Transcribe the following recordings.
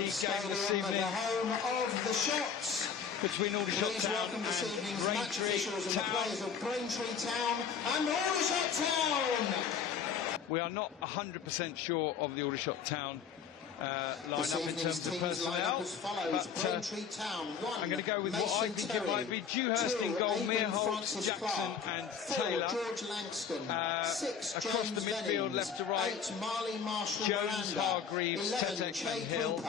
League game this evening. The home of the shots. Between Aldershot Town and Braintree Town. Braintree Town and Aldershot Town. We are not 100% sure of the Aldershot Town line-up in terms of personnel, but I'm going to go with what I think it might be. Dewhurst in goal, Meerholt, Jackson and Taylor. Across the midfield, left to right, Jones, Hargreaves, Tetek and Hill.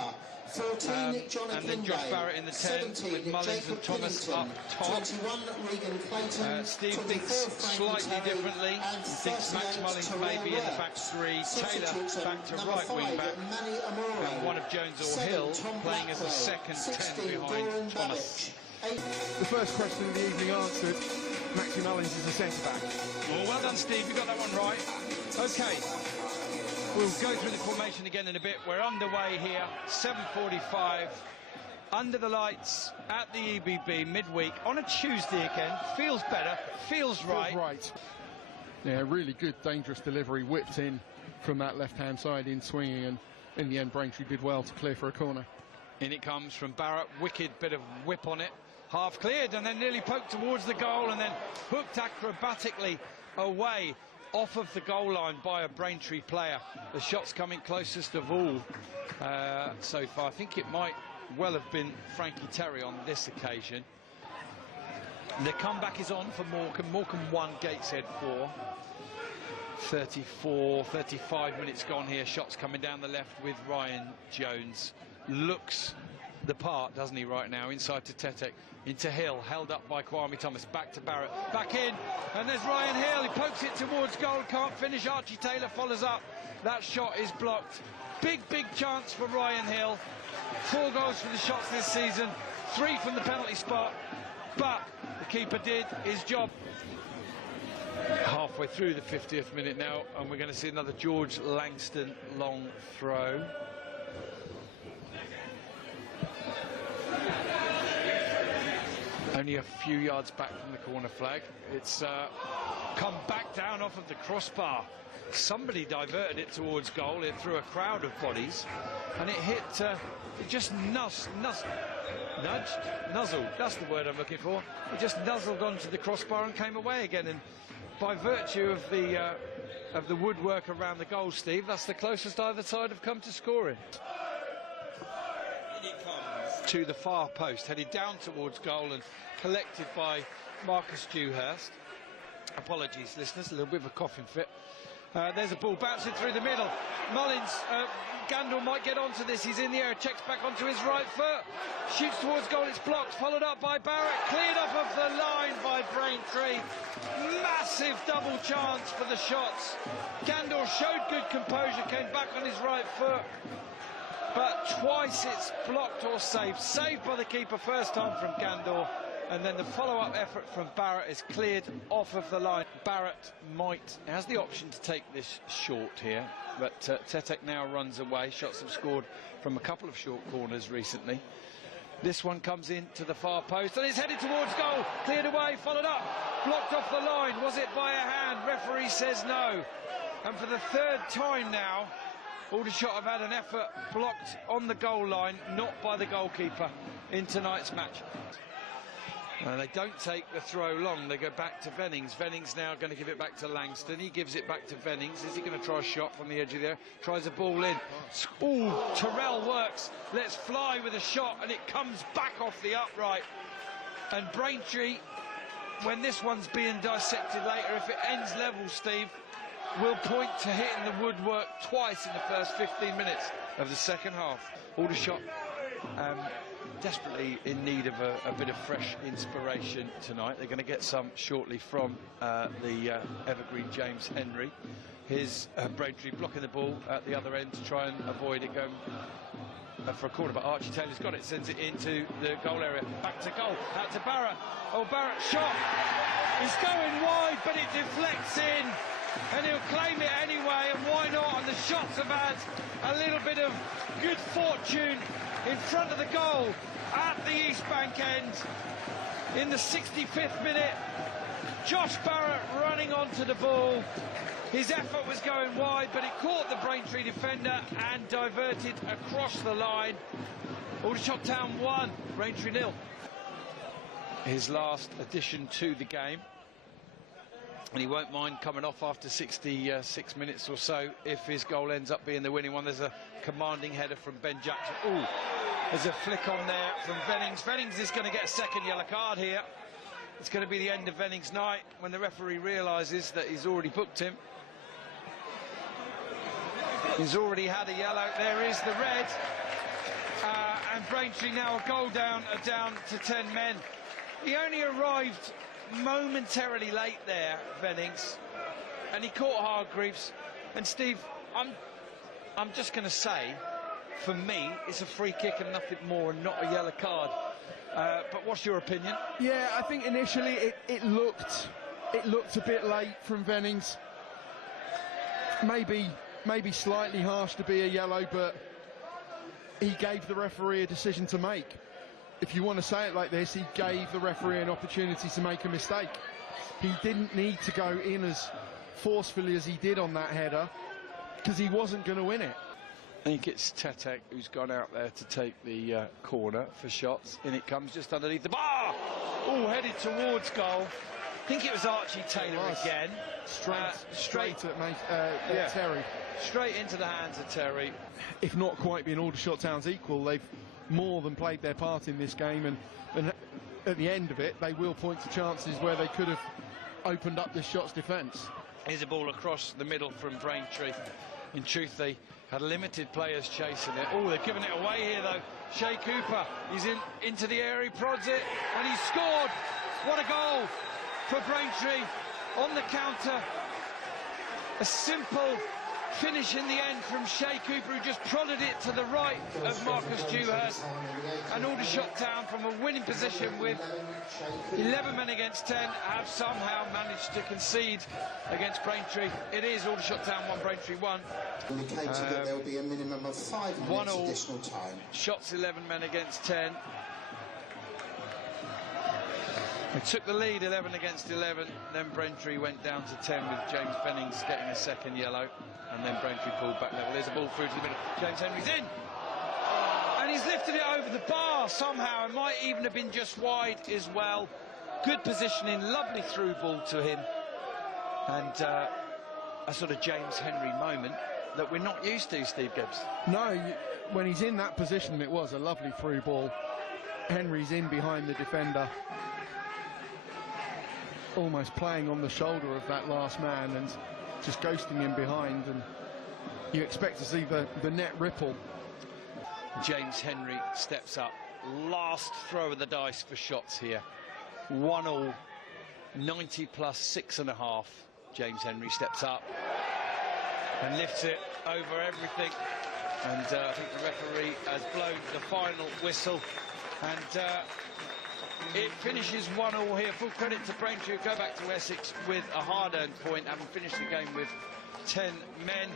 And then Josh Barrett in the 10 with Mullins and Thomas up top. Steve thinks slightly differently. He thinks Max Mullins may be in the back three, Taylor back to right wing back, and one of Jones or Hill playing as a second 10 behind Thomas. The first question of the evening answered. Maxi Mullins is the centre-back. Oh, well done, Steve. You got that one right. OK. We'll go through the formation again in a bit. We're underway here, 7:45, under the lights at the EBB midweek on a Tuesday again. Feels better, feels right. Feels right. Yeah, really good, dangerous delivery, whipped in from that left-hand side in swinging, and in the end Braintree did well to clear for a corner. In it comes from Barrett, wicked bit of whip on it, half cleared and then nearly poked towards the goal and then hooked acrobatically away off of the goal line by a Braintree player. The shot's coming closest of all so far. I think it might well have been Frankie Terry on this occasion. The comeback is on for Morecambe. Morecambe 1, Gateshead 4. 35 minutes gone here. Shots coming down the left with Ryan Jones. Looks the part, doesn't he, right now? Inside to Tetek, into Hill, held up by Kwame Thomas, back to Barrett, back in, and there's Ryan Hill. He pokes it towards goal, can't finish. Archie Taylor follows up. That shot is blocked. Big chance for Ryan Hill. 4 goals for the shots this season, 3 from the penalty spot, but the keeper did his job. Halfway through the 50th minute now, and we're going to see another George Langston long throw. Only a few yards back from the corner flag. It's come back down off of the crossbar. Somebody diverted it towards goal. It through a crowd of bodies, and it hit. It just nuzzled. That's the word I'm looking for. It just nuzzled onto the crossbar and came away again. And by virtue of the woodwork around the goal, Steve, that's the closest either side have come to scoring. To the far post, headed down towards goal and collected by Marcus Dewhurst. Apologies, listeners, a little bit of a coughing fit. There's a ball bouncing through the middle. Mullins, Gandil might get onto this. He's in the air, checks back onto his right foot, shoots towards goal. It's blocked, followed up by Barrett, cleared off of the line by Braintree. Massive double chance for the shots. Gandil showed good composure, came back on his right foot, but twice it's blocked or saved. Saved by the keeper first time from Gandil, and then the follow-up effort from Barrett is cleared off of the line. Barrett has the option to take this short here, but Tetek now runs away. Shots have scored from a couple of short corners recently. This one comes in to the far post and it's headed towards goal. Cleared away, followed up, blocked off the line. Was it by a hand? Referee says no. And for the 3rd time now, Aldershot have had an effort blocked on the goal line, not by the goalkeeper in tonight's match. And they don't take the throw long, they go back to Vennings. Vennings now going to give it back to Langston. He gives it back to Vennings. Is he going to try a shot from the edge of there? Tries a ball in. Ooh, Terrell works. Let's fly with a shot, and it comes back off the upright. And Braintree, when this one's being dissected later, if it ends level, Steve, will point to hitting the woodwork twice in the first 15 minutes of the second half. Aldershot desperately in need of a bit of fresh inspiration tonight. They're going to get some shortly from the evergreen James Henry. Here's Braintree blocking the ball at the other end to try and avoid it going for a corner, but Archie Taylor's got it, sends it into the goal area. Back to goal, out to Barrett. Oh, Barrett shot. He's going wide, but it deflects in. And he'll claim it anyway, and why not? And the shots have had a little bit of good fortune in front of the goal at the East Bank end. In the 65th minute, Josh Barrett running onto the ball. His effort was going wide, but it caught the Braintree defender and diverted across the line. Aldershot Town 1, Braintree 0. His last addition to the game. And he won't mind coming off after 66 minutes or so if his goal ends up being the winning one. There's a commanding header from Ben Jackson. Ooh, there's a flick on there from Vennings. Vennings is going to get a second yellow card here. It's going to be the end of Vennings' night when the referee realises that he's already booked him. He's already had a yellow. There is the red. And Braintree now a goal down, down to 10 men. He only arrived momentarily late there, Vennings, and he caught Hargreaves. And Steve, I'm just going to say, for me, it's a free kick and nothing more, and not a yellow card. But what's your opinion? Yeah, I think initially it looked a bit late from Vennings. Maybe slightly harsh to be a yellow, but he gave the referee a decision to make. If you want to say it like this, he gave the referee an opportunity to make a mistake. He didn't need to go in as forcefully as he did on that header, because he wasn't going to win it. I think it's Tetek who's gone out there to take the corner for shots. In it comes just underneath the bar. Oh, headed towards goal. I think it was Archie Taylor again. Straight at Terry. Straight into the hands of Terry. If not quite being Aldershot Town's equal, they've more than played their part in this game, and at the end of it, they will point to chances where they could have opened up this shot's defence. Here's a ball across the middle from Braintree. In truth, they had limited players chasing it. Oh, they're giving it away here, though. Shea Cooper, he's into the area, he prods it, and he's scored. What a goal for Braintree on the counter. A simple finish in the end from Shea Cooper, who just prodded it to the right of Marcus Dewhurst. And Aldershot Town, from a winning position with 11 men against 10, have somehow managed to concede against Braintree. It is Aldershot Town 1, Braintree 1. Indicated that there will be a minimum of 5 minutes additional time. Shots 11 men against 10. They took the lead 11 against 11, then Braintree went down to 10 with James Vennings getting a second yellow, and then Braintree pulled back level. There's a ball through to the middle. James Henry's in! And he's lifted it over the bar somehow. It might even have been just wide as well. Good positioning, lovely through ball to him. And a sort of James Henry moment that we're not used to, Steve Gibbs. No, when he's in that position, it was a lovely through ball. Henry's in behind the defender, almost playing on the shoulder of that last man and just ghosting him behind, and you expect to see the net ripple. James Henry steps up. Last throw of the dice for shots here. 1-1, 90 plus 6.5. James Henry steps up and lifts it over everything. And I think the referee has blown the final whistle. And it finishes 1-1 here. Full credit to Braintree, who go back to Essex with a hard-earned point, having finished the game with 10 men.